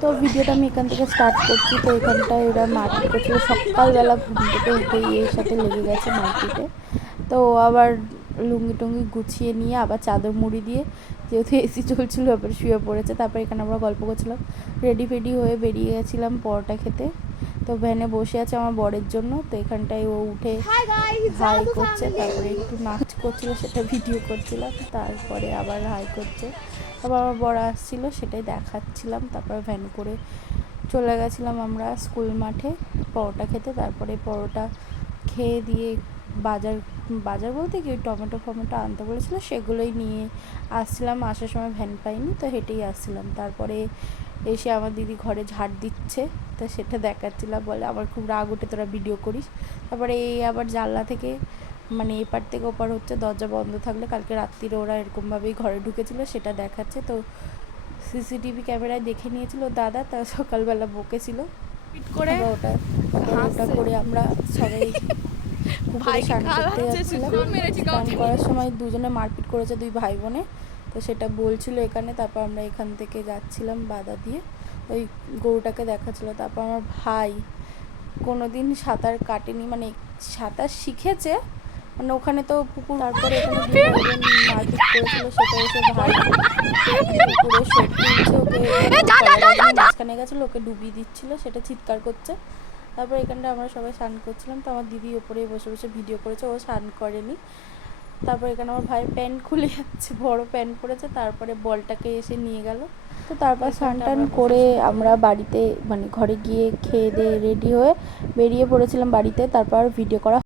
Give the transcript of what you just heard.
তো ভিডিওটা আমি এখান থেকে স্টার্ট করছি। তো এখানটায় এরা মারপিট করছিল, সকালবেলা ঘুম থেকে উঠেই এর সাথে লেগে গেছে মারপিটে। তো আবার লুঙ্গি টুঙ্গি গুছিয়ে নিয়ে আবার চাদর মুড়ি দিয়ে, যেহেতু এসি চলছিল, আবার শুয়ে পড়েছে। তারপর এখানে আমরা গল্প করছিলাম, রেডি ফেডি হয়ে বেরিয়ে গেছিলাম পরোটা খেতে। তো ভ্যানে বসে আছে আমার বরের জন্য। তো এখানটায় ও উঠে হাই করছে, তারপরে একটু নাচ করছিল, সেটা ভিডিও করছিলাম। তারপরে আবার হাই করছে, তারপর আমার বর আসছিল, সেটাই দেখাচ্ছিলাম। তারপর ভ্যান করে চলে গেছিলাম আমরা স্কুল মাঠে পরোটা খেতে। তারপরে পরোটা খেয়ে দিয়ে বাজার বাজার বলতে কি ওই টমেটো ফমেটো আনতে বলেছিল, সেগুলোই নিয়ে আসছিলাম। আসার সময় ভ্যান পাইনি, তো হেঁটেই আসছিলাম। তারপরে এসে আমার দিদি ঘরে ঝাড় দিচ্ছে, তো সেটা দেখাচ্ছিলাম। বলে আমার খুব রাগ উঠে তোরা ভিডিও করিস। তারপরে এই আবার জানলা থেকে মানে এপার থেকে ওপার হচ্ছে, দরজা বন্ধ থাকলে। কালকে রাত্রিরে ওরা এরকমভাবেই ঘরে ঢুকেছিল, সেটা দেখাচ্ছে। তো সিসিটিভি ক্যামেরায় দেখে নিয়েছিল দাদা, তা সকালবেলা বকেছিল করে ওটা করে আমরা সবাই পুকুরে স্নান করতে যাচ্ছিলাম। স্নান করার সময় দুজনে মারপিট করেছে, দুই ভাই বোনে, তো সেটা বলছিল এখানে। তারপর আমরা এখান থেকে যাচ্ছিলাম বাধা দিয়ে, ওই গরুটাকে দেখাচ্ছিলো। তারপর আমার ভাই কোনো দিন সাঁতার কাটেনি, মানে সাঁতার শিখেছে, মানে ওখানে তো পুকুর। তারপরে এখানে দুই ভাই বোন মারপিট করেছিল, সেটা এসে ভাই পুকুরে শোধ তুলছে, ওকে মাঝখানে গেছিলো, ওকে ডুবিয়ে দিচ্ছিলো, সেটা চিৎকার করছে। তারপর এখানটা আমরা সবাই স্নান করছিলাম। তো আমার দিদি ওপরে বসে বসে ভিডিও করেছে, ও স্নান করেনি। তারপর এখানে আমার ভাইয়ের প্যান্ট খুলে যাচ্ছে, বড় প্যান্ট পরেছে। তারপরে বলটাকে এসে নিয়ে গেল। তো তারপর স্নান টান করে আমরা বাড়িতে মানে ঘরে গিয়ে খেয়ে দিয়ে রেডি হয়ে বেরিয়ে পড়েছিলাম বাড়িতে। তারপর ভিডিও করা